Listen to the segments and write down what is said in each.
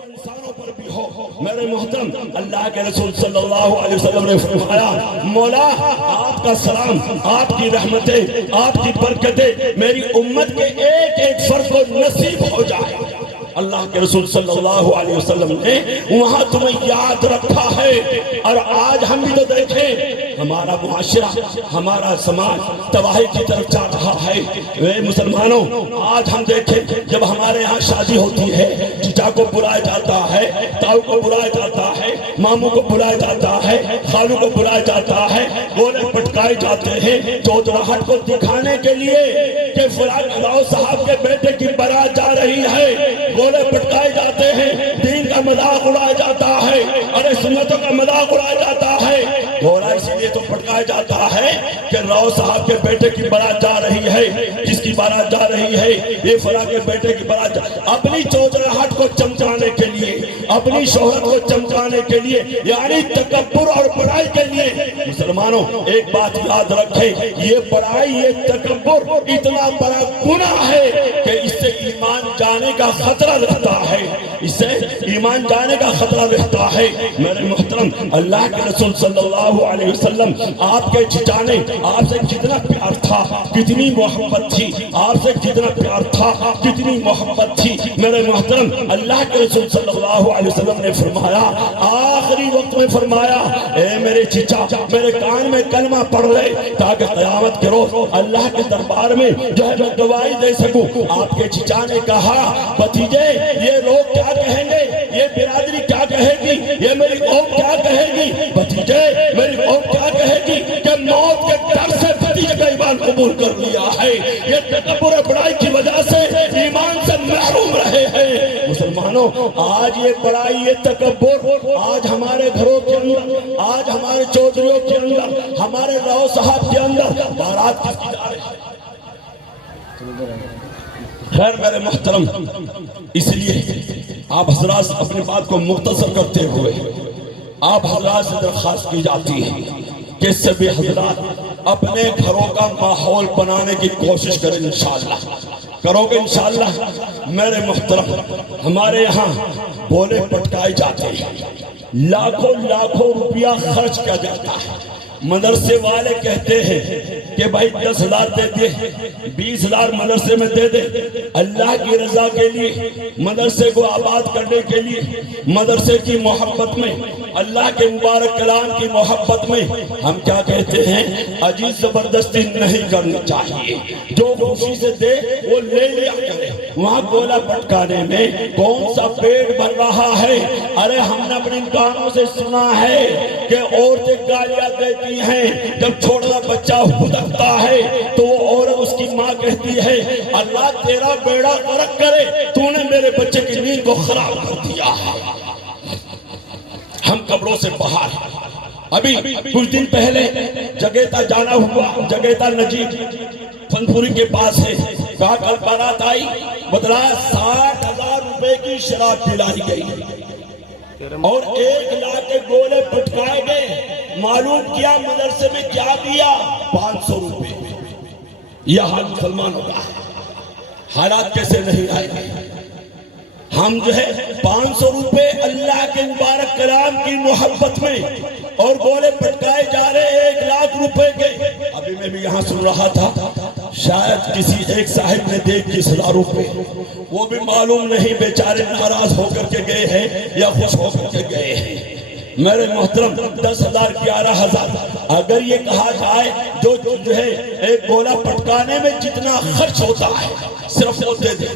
انسانوں پر بھی ہو۔ میرے محترم اللہ کے رسول صلی اللہ علیہ وسلم نے فرمایا مولا آپ کا سلام، آپ کی رحمتیں، آپ کی برکتیں میری امت کے ایک ایک فرد کو نصیب ہو جائے۔ اللہ کے رسول صلی اللہ علیہ وسلم نے وہاں تمہیں یاد رکھا ہے، اور آج ہم بھی تو دیکھیں ہمارا معاشرہ، ہمارا سماج تباہی کی طرف جا رہا ہے۔ اے مسلمانوں، آج ہم دیکھیں جب ہمارے ہاں شادی ہوتی ہے، چچا کو بلایا جاتا ہے، تاؤ کو بلایا جاتا ہے، ماموں کو بلایا جاتا ہے، خالو کو بلایا جاتا ہے، گولے پٹکائے جاتے ہیں چودراہٹ کو دکھانے کے لیے کہ فلاں راؤ صاحب کے بیٹے کی بارات جا رہی ہے، گولے پٹکائے جاتے ہیں، دین کا مذاق اڑایا جاتا ہے، ارے سنتوں کا مذاق اڑایا جاتا ہے۔ گولا اسی لیے تو پٹکایا جاتا ہے کہ راؤ صاحب کے بیٹے کی بارات جا رہی ہے، جس کی بارات جا رہی ہے یہ فلاں کے بیٹے کی بارات اپنی چودراہٹ کو چمکانے کے لیے، اپنی شہرت کو چمکانے کے لیے، یعنی تکبر اور بڑائی کے لیے۔ مسلمانوں ایک بات یاد رکھیں، یہ بڑائی، یہ تکبر اتنا بڑا گناہ ہے کہ اس سے ایمان جانے کا خطرہ رہتا ہے، اس سے ایمان جانے کا خطرہ رہتا ہے۔ میرے محترم اللہ کے رسول صلی اللہ علیہ وسلم آپ کے چچا نے آپ سے کتنا پیار تھا، کتنی محبت تھی، آپ سے کتنا پیار تھا، کتنی محبت تھی۔ میرے محترم اللہ کے رسول صلی اللہ علیہ وسلم نے فرمایا، آخری وقت میں فرمایا اے میرے چچا میرے کان میں کلمہ پڑھ لے تاکہ قیامت کے روز اللہ کے دربار میں جو ہے میں گواہی دے سکوں۔ آپ کے چچا نے کہا بھتیجے یہ لوگ کیا کہیں گے، یہ برادری کیا کہے گی، یہ میری قوم کیا کہے گی، بھتیجے میری قوم کیا کہے گی کہ موت کے ڈر سے بھتیجے کا ایمان قبول کر لیا ہے، یہ تکبر بڑائی کی وجہ سے ایمان سے محروم رہے ہیں۔ مسلمانوں آج یہ بڑائی، یہ تکبر آج ہمارے گھروں کے اندر، آج ہمارے چودھریوں کے اندر، ہمارے راؤ صاحب کے اندر بارات کس کی جا رہی ہے۔ خیر میرے محترم، اس لیے آپ حضرات اپنی بات کو مختصر کرتے ہوئے آپ حضرات سے درخواست کی جاتی ہے کہ سبھی حضرات اپنے گھروں کا ماحول بنانے کی کوشش کریں، انشاءاللہ کرو گے انشاءاللہ۔ میرے محترم ہمارے یہاں گولے پٹکائے جاتے ہیں، لاکھوں لاکھوں روپیہ خرچ کیا جاتا ہے۔ مدرسے والے کہتے ہیں کہ بھائی 10,000 دے دے، 20,000 مدرسے میں دے دے، اللہ کی رضا کے لیے، مدرسے کو آباد کرنے کے لیے، مدرسے کی محبت میں، اللہ کے مبارک کلام کی محبت میں ہم کیا کہتے ہیں، عجیز زبردستی نہیں کرنی چاہیے، جو خوشی سے دے وہ لے لیا کرے۔ وہاں گولا پٹکانے میں کون سا پیٹ بھر رہا ہے؟ ارے ہم نے اپنے کانوں سے سنا ہے کہ عورتیں گالیاں دیتی ہیں، جب چھوٹا بچہ ہدکتا ہے تو وہ عورت اس کی ماں کہتی ہے اللہ تیرا بیڑا غرق کرے، تو نے میرے بچے کی نیند کو خراب کر دیا ہے۔ ہم کپڑوں سے باہر، ابھی کچھ دن پہلے جگیتا جانا ہوا، جگیتا نجیب فنپوری کے پاس ہے، کہا کل بارات آئی، بدلا 60,000 روپے کی شراب پلائی گئی اور 1 لاکھ کے گولے پٹکائے گئے۔ معلوم کیا مدرسے میں کیا دیا؟ 500 روپے۔ یہ حال مسلمانوں کا ہے۔ حالات کیسے نہیں آئے گے؟ ہم جو ہے 500 روپے اللہ کے مبارک کلام کی محبت میں اور گولے پٹکائے جا رہے 1 لاکھ روپے کے۔ ابھی میں بھی یہاں سن رہا تھا، شاید کسی ایک صاحب نے دے 20,000 روپے، وہ بھی معلوم نہیں بیچارے ناراض ہو کر کے گئے ہیں یا خوش ہو کر کے گئے ہیں۔ میرے محترم 10,000 11,000 اگر یہ کہا جائے جو ہے ایک گولا پٹکانے میں جتنا خرچ ہوتا ہے صرف وہ دے دے،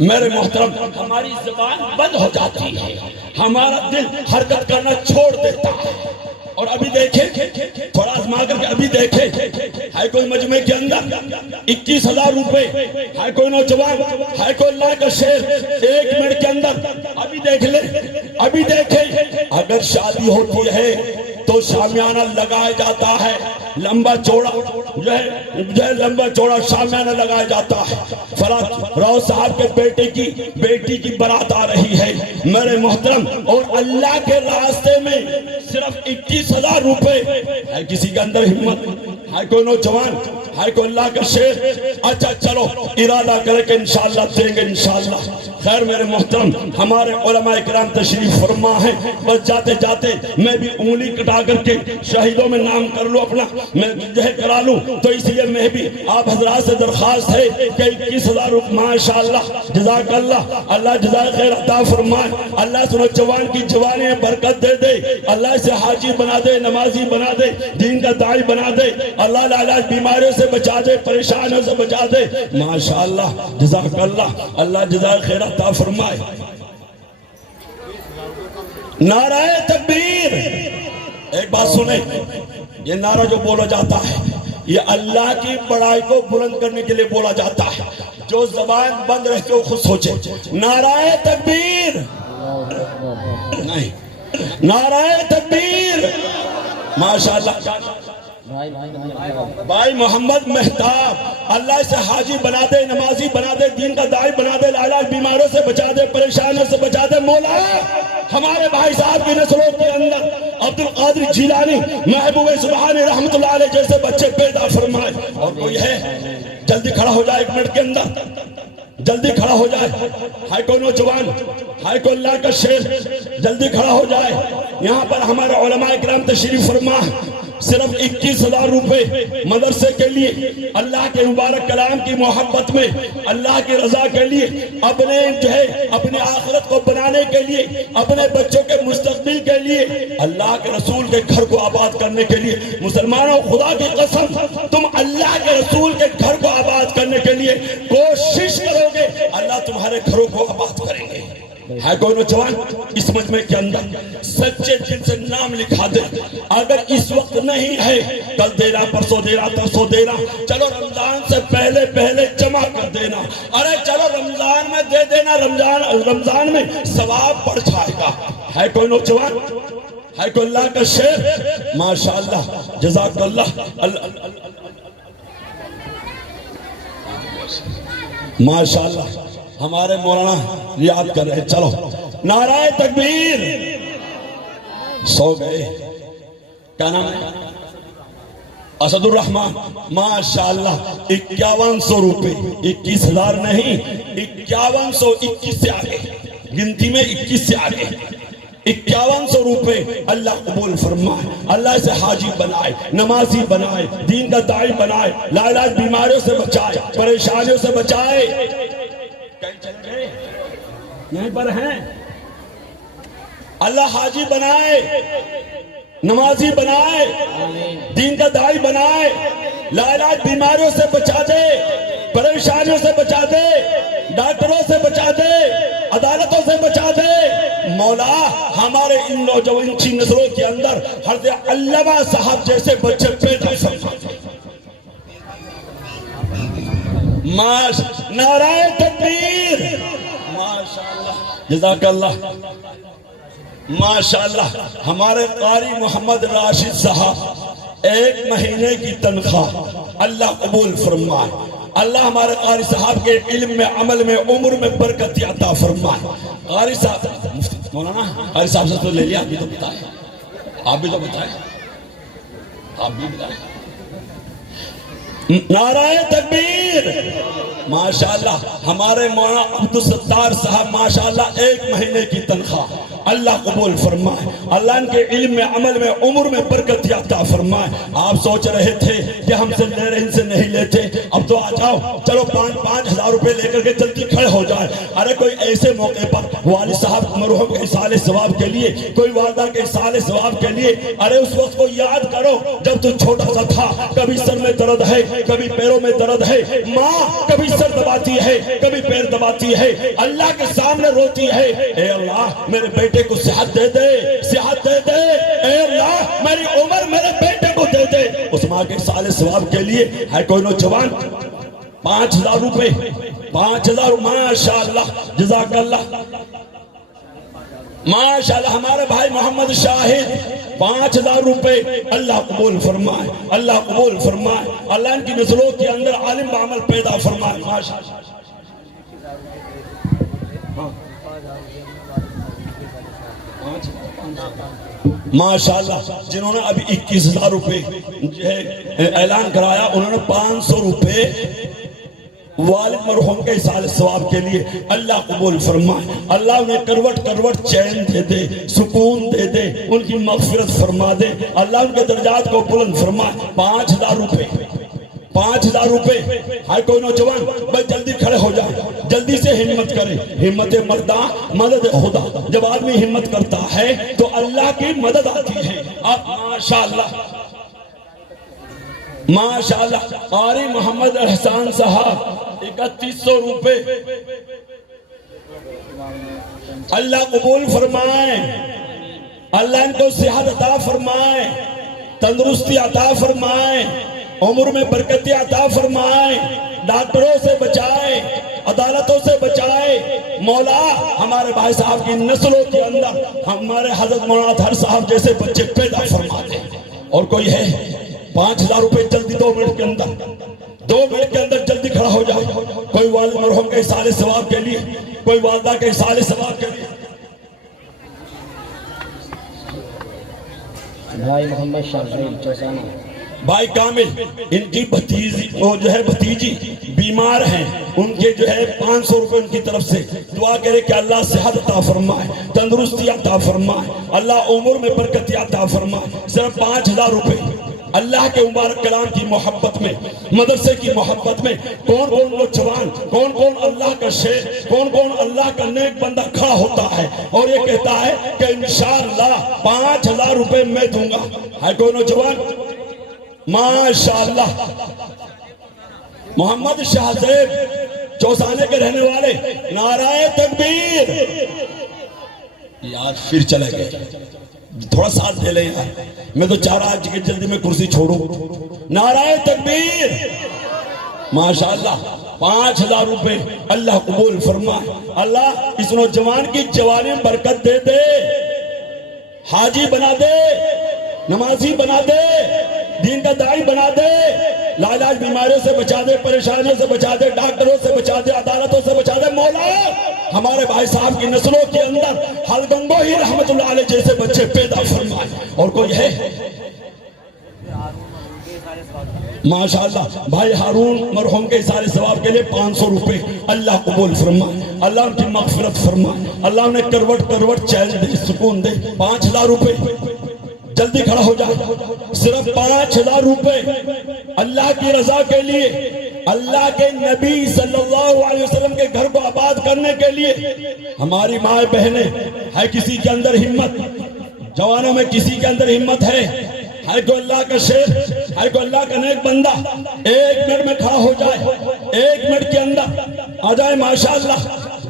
میرے محترم ہماری زبان بند ہو جاتی ہے، ہمارا دل حرکت کرنا چھوڑ دیتا ہے۔ اور ابھی دیکھیں تھوڑا آزما کر کے ابھی دیکھیں، ہے کوئی مجمع کے اندر 21,000 روپے، ہے کوئی نوجوان، ہے کوئی اللہ کا شیر 1 منٹ کے اندر، ابھی دیکھ لیں، ابھی دیکھیں اگر شادی ہوتی ہے تو شامیانہ لگایا جاتا ہے، لمبا چوڑا جو ہے لمبا چوڑا شامیانہ لگایا جاتا ہے۔ فلاں راؤ صاحب کے بیٹی کی برات آ رہی ہے میرے محترم، اور اللہ کے راستے میں صرف 21,000 روپے۔ ہے کسی کے اندر ہمت؟ ہے کوئی نوجوان، ہے کوئی اللہ کا شیر؟ اچھا چلو ارادہ کرے کہ انشاءاللہ دیں گے انشاءاللہ۔ خیر میرے محترم، ہمارے علماء کرام تشریف فرما ہے، بس جاتے جاتے میں بھی انگلی کٹا کر کے شہیدوں میں نام کر لوں اپنا، میں جہے کرا لوں، تو اس لیے میں بھی آپ حضرات سے درخواست ہے کہ 21,000 روپے ماشاءاللہ جزاک اللہ، اللہ جزائے خیر عطا فرمائے، اللہ اس نوجوان کی جوانی میں برکت دے دے، اللہ اسے حاجی بنا دے، نمازی بنا دے، دین کا داعی بنا دے، اللہ لاعلاج بیماریوں سے بچا دے، پریشانیوں سے بچا دے، ماشاءاللہ جزاک اللہ، اللہ جزائے خیر عطا فرمائے۔ نعرہ تکبیر! ایک بات سنیں، یہ نعرہ جو بولا جاتا ہے یہ اللہ کی بڑائی کو بلند کرنے کے لیے بولا جاتا ہے، جو زبان بند رہتے ہو خود سوچے۔ نعرہ تکبیر! نہیں، نعرہ تکبیر! ماشاءاللہ بھائی محمد مہتاب، اللہ اسے حاجی بنا دے، نمازی بنا دے، دین کا داعی بنا دے، لاعلاج بیماروں سے بچا دے، پریشانوں سے بچا دے۔ مولا ہمارے بھائی صاحب کی نسلوں کے اندر عبدالقادر جیلانی محبوب سبحانی رحمت اللہ علیہ جیسے بچے پیدا فرمائے۔ اور کوئی ہے جلدی کھڑا ہو جائے، 1 منٹ کے اندر جلدی کھڑا ہو جائے، ہے کوئی نوجوان، ہے کوئی اللہ کا شیر، جلدی کھڑا ہو جائے۔ یہاں پر ہمارے علماء کرام تشریف فرما، صرف 21,000 روپے مدرسے کے لیے، اللہ کے مبارک کلام کی محبت میں، اللہ کی رضا کے لیے، اپنے اپنے آخرت کو بنانے کے لیے، اپنے بچوں کے مستقبل کے لیے، اللہ کے رسول کے گھر کو آباد کرنے کے لیے۔ مسلمانوں خدا کی قسم، تم اللہ کے رسول کے گھر کو آباد کرنے کے لیے کوشش کرو گے، اللہ تمہارے گھروں کو آباد کریں گے۔ ہے کوئی نوجوان اس مجمع کے اندر سچے دل سے نام لکھا دے؟ اگر اس وقت نہیں ہے، کل دینا، پرسوں دینا، ترسوں دینا، چلو رمضان سے پہلے پہلے جمع کر دینا، ارے چلو رمضان میں دے دینا، رمضان میں ثواب بڑھ جائے گا۔ ہے کوئی نوجوان، ہے کوئی اللہ کا شیر؟ ماشاءاللہ جزاک اللہ، ماشاءاللہ ہمارے مولانا یاد کر رہے۔ چلو نعرہ تکبیر! سو گئے، کیا نام ہے؟ اسد الرحمن، ماشاءاللہ 5100 روپے، 21,000 نہیں، 5100، 21 سے آگے، گنتی میں 21 سے آگے، 5100 روپے اللہ قبول فرمائے، اللہ اسے حاجی بنائے، نمازی بنائے، دین کا داعی بنائے، لاعلاج بیماریوں سے بچائے، پریشانیوں سے بچائے۔ یہیں پر ہیں، اللہ حاجی بنائے، نمازی بنائے، دین کا داعی بنائے، لاعلاج بیماریوں سے بچا دے، پریشانیوں سے بچا دے، ڈاکٹروں سے بچا دے، عدالتوں سے بچا دے۔ مولا ہمارے ان نوجوان نسلوں کے اندر حضرت علامہ صاحب جیسے بچے پیدا فرما۔ نعرہ تکبیر! ماشاءاللہ جزاک اللہ، ماشاءاللہ ہمارے قاری محمد راشد صاحب 1 مہینے کی تنخواہ اللہ قبول فرمائے، اللہ ہمارے قاری صاحب کے علم میں، عمل میں، عمر میں برکت عطا فرمائے۔ قاری صاحب، مولانا قاری صاحب سے تو لے لیا، آپ بھی تو بتائیں، آپ بھی تو بتائیں، آپ بھی بتائیں۔ نعرہ تکبیر! ماشاءاللہ ہمارے مولانا عبدالستار صاحب ماشاءاللہ 1 مہینے کی تنخواہ اللہ قبول فرمائے، اللہ ان کے علم میں، عمل میں، عمر میں برکت عطا فرمائے۔ آپ سوچ رہے تھے کہ ہم سے لے رہے، ان سے نہیں لیتے، اب تو آ جاؤ، چلو 5,000 روپے لے کر کے جلدی کھڑے ہو جائے۔ ارے کوئی ایسے موقع پر والد صاحب مرحوم کے اصال ثواب کے لیے، کوئی والدہ کے اصال ثواب کے لیے، ارے اس وقت کو یاد کرو جب تو چھوٹا سا تھا، کبھی سر میں درد ہے، کبھی پیروں میں درد ہے، ماں کبھی سر دباتی ہے، کبھی پیر دباتی ہے، اللہ کے سامنے روتی ہے، اے اللہ میرے بیٹے کو صحت دے دے، صحت دے دے، اے اللہ میری عمر میرے بیٹے کو دے دے۔ اس ماں کے سال ثواب کے لیے ہے کوئی نوجوان 5,000 روپے، 5,000، ماشاءاللہ جزاک اللہ، ماشاءاللہ ہمارے بھائی محمد شاہد 5,000 روپے اللہ قبول فرمائے، اللہ قبول فرمائے، اللہ ان کی نسلوں کے اندر عالم بعمل پیدا فرمائے، ماشاءاللہ۔ ماشاءاللہ جنہوں نے ابھی 21,000 روپے اعلان کرایا، انہوں نے 500 روپے والد مرحوم کے اصال ثواب کے لیے اللہ قبول فرمائے، اللہ انہیں کروٹ کروٹ چین دے دے، سکون دے دے، ان کی مغفرت فرما دے، اللہ ان کے درجات کو بلند فرمائے۔ 5,000 روپے 5,000 روپے۔ ہائے کوئی نوجوان بھائی جلدی کھڑے ہو جائے، جلدی سے ہمت کریں، ہمت مرداں مدد خدا۔ جب آدمی ہمت کرتا ہے تو اللہ کی مدد آتی ہے۔ اب ماشاءاللہ ماشاءاللہ قاری محمد احسان صاحب 3100 روپے اللہ قبول فرمائے، اللہ ان کو صحت عطا فرمائے، تندرستی عطا فرمائے، عمر میں برکتی عطا فرمائے، ڈاکٹروں سے بچائے، عدالتوں سے بچائے۔ مولا ہمارے بھائی صاحب کی نسلوں کے اندر ہمارے حضرت مولانا اطہر صاحب جیسے بچے پیدا فرما دے۔ اور کوئی ہے 5,000 روپے جلدی 2 منٹ کے اندر 2 منٹ کے اندر جلدی کھڑا ہو جائے، کوئی والد مرحوم کے اصال ثواب کے لیے، کوئی والدہ کے اصال ثواب کے لیے۔ بھائی محمد شاہزیب چوسانہ، بھائی کامل ان کی بھتیجی بیمار ہیں، ان کے 500 روپے ان کی طرف سے دعا کرے کہ اللہ صحت عطا فرمائے، تندرستی عطا فرمائے، اللہ عمر میں برکتی عطا فرمائے۔ صرف 5,000 روپے اللہ کے مبارک کلام کی محبت میں، مدرسے کی محبت میں کون کون نوجوان، کون کون اللہ کا شیر، کون کون اللہ کا نیک بندہ کھڑا ہوتا ہے اور یہ کہتا ہے کہ انشاءاللہ 5,000 روپے میں دوں گا۔ ہے کوئی نوجوان؟ ماشاءاللہ محمد شاہزیب چوسانے کے رہنے والے، نعرہ تکبیر۔ یار پھر چلے گئے، تھوڑا ساتھ دے لیں یار، میں تو چاہ رہا آج کہ جلدی میں کرسی چھوڑوں۔ نعرہ تکبیر۔ ماشاءاللہ 5,000 روپے اللہ قبول فرمائے، اللہ اس نوجوان کی جوانی میں برکت دے دے، حاجی بنا دے، نمازی بنا دے، دین کا داعی بنا دے، لاعلاج بیماریوں سے بچا دے، پریشانیوں سے بچا دے، ڈاکٹروں سے بچا دے، عدالتوں سے بچا دے۔ مولا ہمارے بھائی صاحب کی نسلوں کے اندر حلگنگو ہی رحمت اللہ علیہ جیسے بچے پیدا فرمائے۔ اور کوئی ہے؟ ماشاءاللہ بھائی ہارون مرحوم کے اصال ثواب کے لیے 500 روپے اللہ قبول فرمائے، اللہ ان کی مغفرت فرمائے، اللہ انہیں کروٹ کروٹ چین دے، سکون دے۔ 5,000 روپے جلدی کھڑا ہو جائے، صرف 5,000 روپے اللہ کی رضا کے لیے، اللہ کے نبی صلی اللہ علیہ وسلم کے گھر کو آباد کرنے کے لیے۔ ہماری ماں بہنیں ہے کسی کے اندر ہمت، جوانوں میں کسی کے اندر ہمت ہے کوئی اللہ کا شیر، ہے کوئی اللہ کا نیک بندہ، 1 منٹ میں کھڑا ہو جائے، 1 منٹ کے اندر آ جائے۔ ماشاءاللہ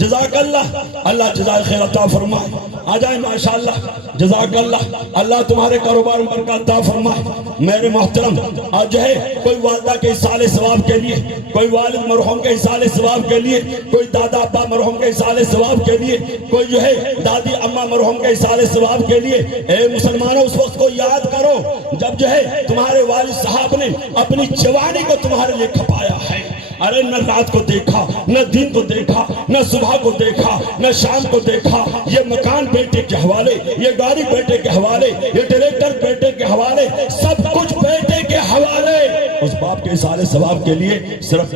جزاک اللہ، اللہ جزائے خیر عطا فرمائے۔ آ جائے ماشاءاللہ جزاک اللہ، اللہ تمہارے کاروبار میں برکت عطا فرمائے۔ میرے محترم آج کوئی والدہ کے اصال ثواب کے لیے، کوئی والد مرحوم کے اصال ثواب کے لیے، کوئی دادا ابا مرحوم کے اصال ثواب کے لیے، کوئی دادی اماں مرحوم کے اصال ثواب کے لیے۔ اے مسلمانوں اس وقت کو یاد کرو جب تمہارے والد صاحب نے اپنی جوانی کو تمہارے لیے کھپایا ہے۔ ارے نہ رات کو دیکھا، نہ دن کو دیکھا، نہ صبح کو دیکھا، نہ شام کو دیکھا۔ یہ مکان بیٹے کے حوالے، یہ گاڑی بیٹے کے حوالے، یہ ٹریکٹر بیٹے کے حوالے، سب کچھ بیٹے کے حوالے۔ اس باپ کے سارے ثواب کے لیے صرف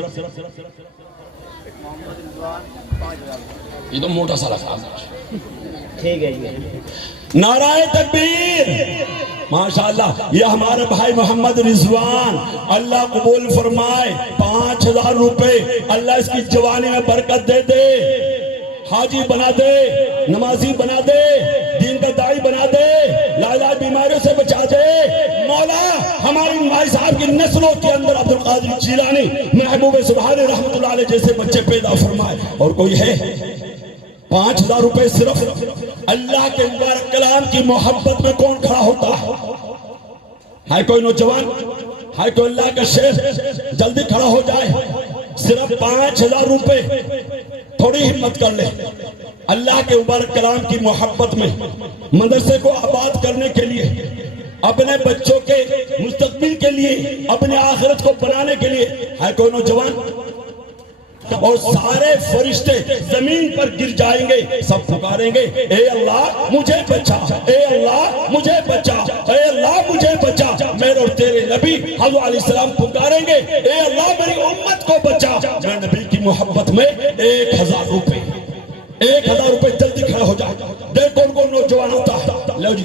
یہ تو موٹا سا رکھا۔ ٹھیک ہے، نعرہ تکبیر۔ ماشاءاللہ یہ ہمارے بھائی محمد رضوان اللہ قبول فرمائے، 5,000 روپے اللہ اس کی جوانی میں برکت دے دے، حاجی بنا دے، نمازی بنا دے، دین کا داعی بنا دے، لاعلاج بیماریوں سے بچا دے۔ مولا ہماری بھائی صاحب کی نسلوں کے اندر عبد القادر جیلانی، محبوب سبحانی رحمت اللہ علیہ جیسے بچے پیدا فرمائے۔ اور کوئی ہے 5,000 روپے صرف اللہ کے مبارک کلام کی محبت میں کون کھڑا ہوتا ہے کوئی نوجوان، ہے کوئی اللہ کا شیر، جلدی کھڑا ہو جائے۔ صرف 5,000 روپے، تھوڑی ہمت کر لے، اللہ کے مبارک کلام کی محبت میں مدرسے کو آباد کرنے کے لیے، اپنے بچوں کے مستقبل کے لیے، اپنے آخرت کو بنانے کے لیے۔ ہے کوئی نوجوان؟ اور سارے فرشتے زمین پر گر جائیں گے، سب پکاریں گے اے اللہ مجھے بچا، اے اللہ مجھے بچا، اے اللہ مجھے بچا۔ میرے اور تیرے نبی حضرت علیہ السلام پکاریں گے اے اللہ میری امت کو بچا۔ میں نبی کی محبت میں 1000 روپے 1000 روپے جلدی کھڑا ہو جائے۔ دیکھ کون کون نوجوان ہوتا ہے، لو جی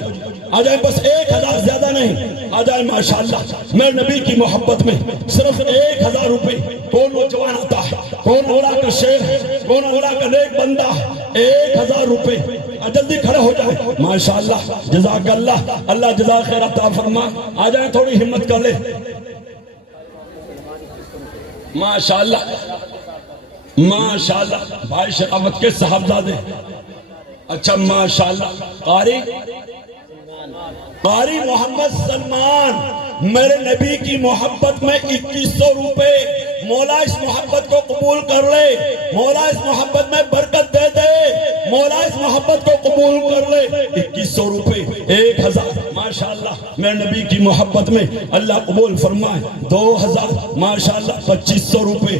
آ جائیں، بس 1000 زیادہ نہیں، آ جائیں ماشاءاللہ۔ میں نبی کی محبت میں صرف 1000 روپے، کون نوجوان ہوتا ہے، کون اللہ کا شیر ہے، کون اللہ کا نیک بندہ ہے، 1000 روپے جلدی کھڑے ہو جائیں ماشاءاللہ۔ جزاک اللہ، اللہ جزا خیر عطا فرما۔ آ جائیں، تھوڑی ہمت کر لے ماشاءاللہ ماشاءاللہ۔ بھائی شرافت کے صاحبزادے، اچھا ماشاءاللہ۔ قاری محمد سلمان، میرے نبی کی محبت میں 2100 روپے۔ مولا اس محبت کو قبول کر لے، مولا اس محبت میں برکت دے دے، مولا اس محبت کو قبول کر لے۔ 2100 روپے 1000 ماشاءاللہ میرے نبی کی محبت میں، اللہ قبول فرمائے۔ 2000 ماشاءاللہ 2500 روپے۔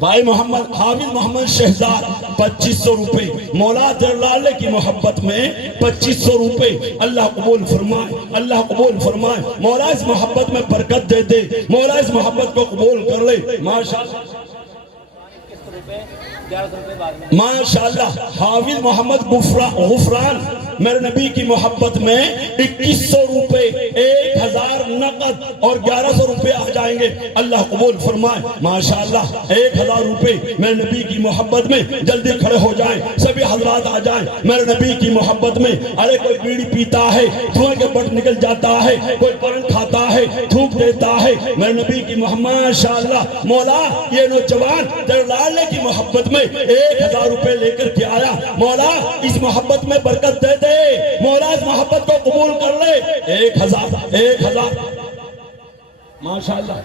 بھائی محمد حافظ محمد شہزاد 2500 روپے۔ مولا درلالے کی محبت میں 2500 روپے۔ اللہ قبول فرمائے، اللہ قبول فرمائے۔ مولا اس محبت میں برکت دے دے، مولا اس محبت کو قبول کر لے ماشاءاللہ ماشاءاللہ۔ حافظ محمد غفران، میرے نبی کی محبت میں 2100 روپے، 1000 نقد اور 1100 روپے آ جائیں گے، اللہ قبول فرمائے ماشاءاللہ۔ 1000 روپے میرے نبی کی محبت میں، جلدی کھڑے ہو جائیں سبھی حضرات، آ جائیں میرے نبی کی محبت میں۔ ارے کوئی بیڑی پیتا ہے دھوئیں کے بٹ نکل جاتا ہے، کوئی پان کھاتا ہے تھوک دیتا ہے، میرے نبی کی محبت ماشاءاللہ۔ مولا یہ نوجوان تیرے لالے کی محبت میں 1000 روپے لے کر کے آیا، مولا اس محبت میں برکت دے دے، مولا اس محبت کو قبول کر لے۔ 1000 ماشاءاللہ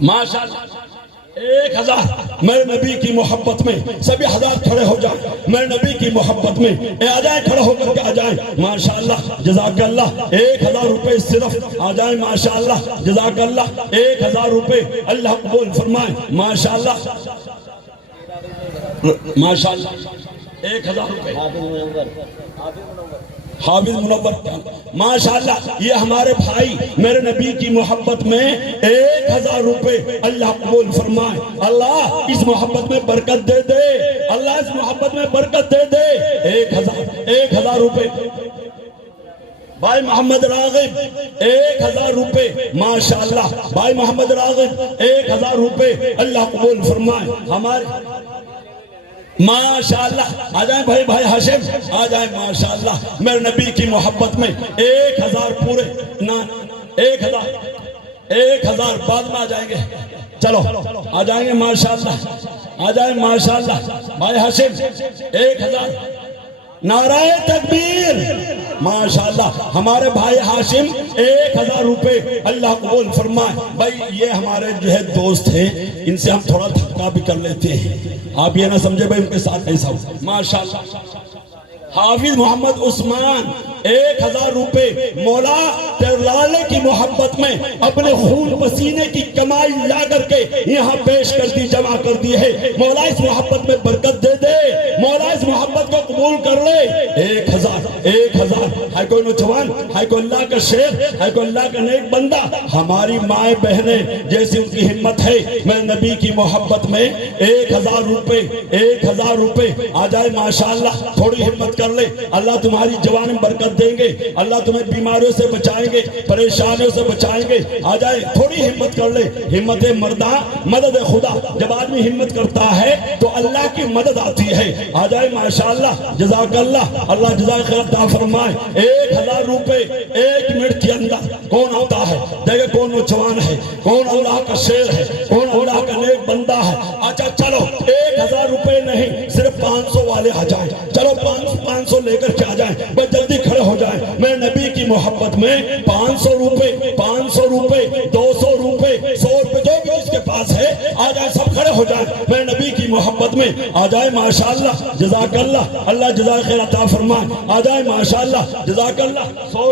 ماشاءاللہ 1000 میرے نبی کی محبت میں، سبھی حضرات کھڑے ہو جائیں میرے نبی کی محبت میں، آ جائیں کھڑے ہو کر کے آ جائیں ماشاءاللہ جزاک اللہ۔ 1000 روپے صرف، آ جائیں ماشاءاللہ جزاک اللہ۔ 1000 روپے اللہ قبول فرمائے ماشاءاللہ ماشاءاللہ۔ 1000 روپے حافظ منور ماشاءاللہ۔ یہ ہمارے بھائی میرے نبی کی محبت میں 1000 روپے اللہ قبول فرمائے۔ اللہ اس محبت میں برکت دے دے، اللہ اس محبت میں برکت دے دے۔ 1000 روپے۔ بھائی محمد راغب 1000 روپے ماشاءاللہ۔ بھائی محمد راغب 1000 روپے اللہ قبول فرمائے ہمارے ماشاءاللہ۔ آ جائیں بھائی ہاشم، آ جائیں ماشاءاللہ میرے نبی کی محبت میں 1000 پورے، نہ 1000 بعد میں آ جائیں گے، چلو آ جائیں گے ماشاءاللہ، آ جائیں ماشاءاللہ۔ بھائی ہاشم 1000 نعرہ تکبیر ماشاءاللہ۔ ہمارے بھائی ہاشم 1000 روپے اللہ قبول فرمائے۔ بھائی یہ ہمارے جو ہے دوست ہیں، ان سے ہم تھوڑا دھکا بھی کر لیتے ہیں، آپ یہ نہ سمجھے بھائی ان کے ساتھ ایسا ہو ماشاءاللہ۔ حافظ محمد عثمان 1000 روپے۔ مولا تیرے لالے کی محبت میں اپنے خون پسینے کی کمائی لا کر کے یہاں پیش کر دی، جمع کر دی ہے، مولا اس محبت میں برکت دے دے، مولا اس محبت کو قبول کر لے۔ 1000 ہے کوئی نوجوان، ہے کوئی اللہ کا شیر، ہے کوئی اللہ کا نیک بندہ، ہماری مائیں بہنیں جیسی ان کی ہمت ہے، میں نبی کی محبت میں 1000 روپے 1000 روپے آ جائے ماشاءاللہ۔ تھوڑی ہمت کر لے، اللہ تمہاری جوان میں برکت دیں گے، اللہ تمہیں بیماریوں سے بچائیں گے، پریشانیوں سے بچائیں گے۔ آ جائے، تھوڑی ہمت کر لے، ہمت مردہ مدد خدا۔ جب آدمی ہمت کرتا ہے تو اللہ کی مدد آتی ہے۔ آ جائے ماشاءاللہ جزاک اللہ، اللہ جزاک خیر عطا فرمائے۔ 1000 روپے 1 منٹ کے اندر کون آتا ہے؟ دیکھیں کون نوجوان ہے، کون اللہ کا شیر ہے، کون اللہ کا نیک بندہ ہے۔ اچھا چلو 1000 روپے نہیں، صرف 500 والے آ جائیں، چلو 500 لے کر کے آ جائیں، بس جلدی کھڑے ہو جائیں۔ میں نبی کی محبت میں 500 روپے 200 روپے 100 روپے جو بھی جس کے پاس ہے آ جائیں، سب کھڑے ہو جائیں۔ میں نبی کی محبت میں آ جائے ماشاءاللہ جزاک اللہ اللہ جزائے خیر عطا فرمائے آ جائے ماشاءاللہ جزاک اللہ 100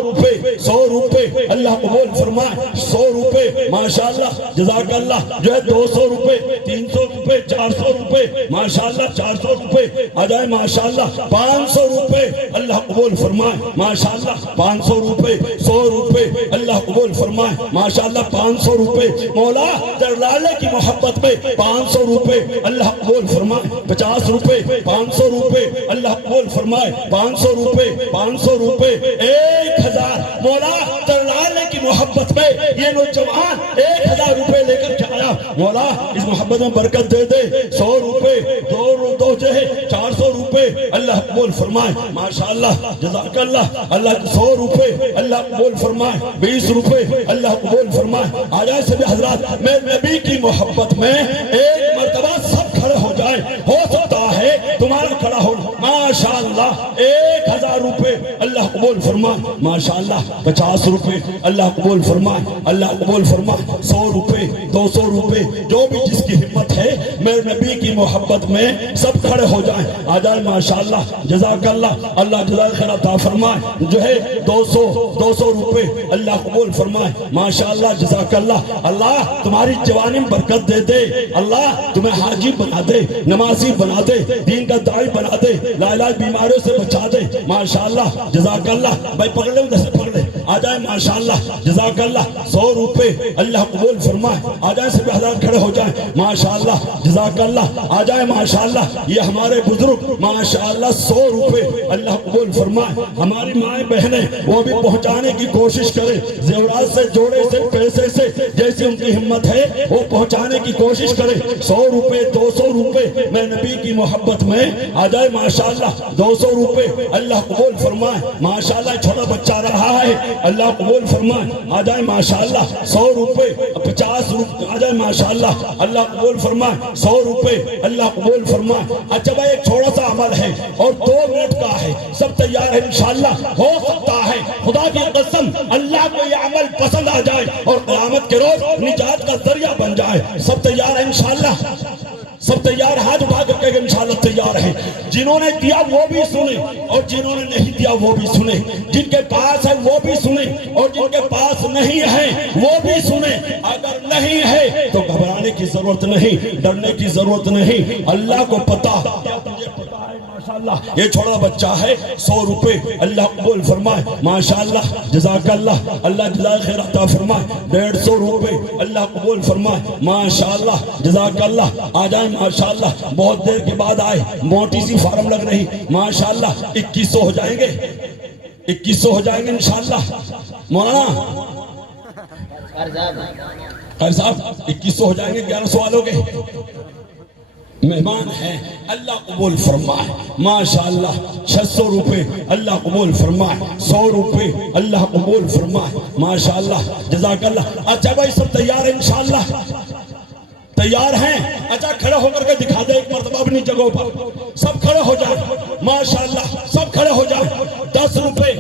روپے اللہ قبول فرمائے 100 روپے ماشاءاللہ جزاک اللہ جو ہے 200 روپے 300 روپے 400 روپے ماشاءاللہ 400 روپے آ جائے ماشاءاللہ 500 روپے اللہ قبول فرمائے ماشاءاللہ 500 روپے 100 روپے اللہ قبول فرمائے ماشاءاللہ 500 روپے مولا جلالے کی محبت میں 500 روپے اللہ قبول فرمائے 50 روپے 500 روپے اللہ قبول فرمائے 500 روپے 500 روپے 1000 مولا جلالے کی محبت میں یہ نوجوان 1000 روپے لے کر کے آیا مولا اس محبت میں برکت دے دے 100 روپے 2 جو ہے 400 روپے اللہ قبول فرمائے ماشاءاللہ جزاک اللہ اللہ 100 روپے اللہ قبول فرمائے 20 روپے اللہ قبول فرمائے آ جائے سبھی حضرات میں نبی کی محبت میں ایک مرتبہ سب کھڑے ہو جائے ہو سکتا ہے تمہارا کھڑا ہو ماشاءاللہ 1000 روپے اللہ قبول فرمائے ماشاءاللہ 50 روپے اللہ قبول فرمائے اللہ قبول فرمائے 100 روپے 200 روپے جو بھی جس کی ہمت ہے میرے نبی کی محبت میں سب کھڑے ہو جائیں آ جائے ماشاءاللہ جزاک اللہ اللہ جزائے خیر عطا فرمائے جو ہے 200 روپے اللہ قبول فرمائے ماشاءاللہ جزاک اللہ اللہ تمہاری جوانی میں برکت دے دے اللہ تمہیں حاجی بنا دے نمازی بنا دے دین کا داعی بنا دے لا علاج بیماریوں سے بچا دے ماشاءاللہ جزاک اللہ بھائی پکڑ لے ادھر سے پکڑ لے آ جائے ماشاءاللہ جزاک اللہ 100 روپے اللہ قبول فرمائے آ جائے سبھی حضرات کھڑے ہو جائیں ماشاءاللہ جزاک اللہ آ جائے ماشاءاللہ یہ ہمارے بزرگ ماشاءاللہ 100 روپے اللہ قبول فرمائے ہماری مائیں بہنیں وہ بھی پہنچانے کی کوشش کریں زیورات سے جوڑے سے پیسے سے جیسی ان کی ہمت ہے وہ پہنچانے کی کوشش کریں 100 روپے 200 روپے میں نبی کی محبت میں آ جائے ماشاءاللہ 200 روپے اللہ قبول فرمائے ماشاءاللہ چھوٹا بچہ رہا ہے اللہ قبول فرمائے آ جائے ماشاءاللہ 100 روپے 50 روپے آ جائے ماشاءاللہ اللہ قبول فرمائے 100 روپے اللہ قبول فرمائے اچھا بھائی ایک چھوڑا سا عمل ہے اور 2 منٹ کا ہے سب تیار ہے انشاءاللہ ہو سکتا ہے خدا کی قسم اللہ کو یہ عمل پسند آ جائے اور قیامت کے روز نجات کا ذریعہ بن جائے سب تیار ہے انشاءاللہ سب تیار ہاتھ اٹھا کر کہے انشاءاللہ تیار ہیں جنہوں نے دیا وہ بھی سنیں اور جنہوں نے نہیں دیا وہ بھی سنیں جن کے پاس ہے وہ بھی سنیں اور جن کے پاس نہیں ہے وہ بھی سنیں اگر نہیں ہے تو گھبرانے کی ضرورت نہیں ڈرنے کی ضرورت نہیں اللہ کو پتا مجھے پتا ہے ماشاءاللہ یہ چھوڑا بچہ ہے 100 روپے اللہ قبول فرمائے ماشاءاللہ جزاک اللہ اللہ جزائے خیر عطا فرمائے 150 روپے اللہ قبول فرمائے ماشاءاللہ جزاک اللہ آ جائیں ماشاءاللہ بہت دیر کے بعد آئے موٹی سی فارم لگ رہی ماشاءاللہ 2100 ہو جائیں گے 2100 ہو جائیں گے انشاءاللہ مولانا قاری صاحب 2100 ہو جائیں گے 1100 والوں کے مہمان ہیں اللہ قبول فرمائے ماشاءاللہ 600 روپے اللہ قبول فرمائے 100 روپے اللہ قبول فرمائے ماشاءاللہ جزاک اللہ اچھا بھائی سب تیار ہیں انشاءاللہ تیار ہیں اچھا کھڑے ہو کر کے دکھا دے ایک مرتبہ اپنی جگہوں پر سب کھڑے ہو جائیں ماشاءاللہ سب کھڑے ہو جائیں 10 روپے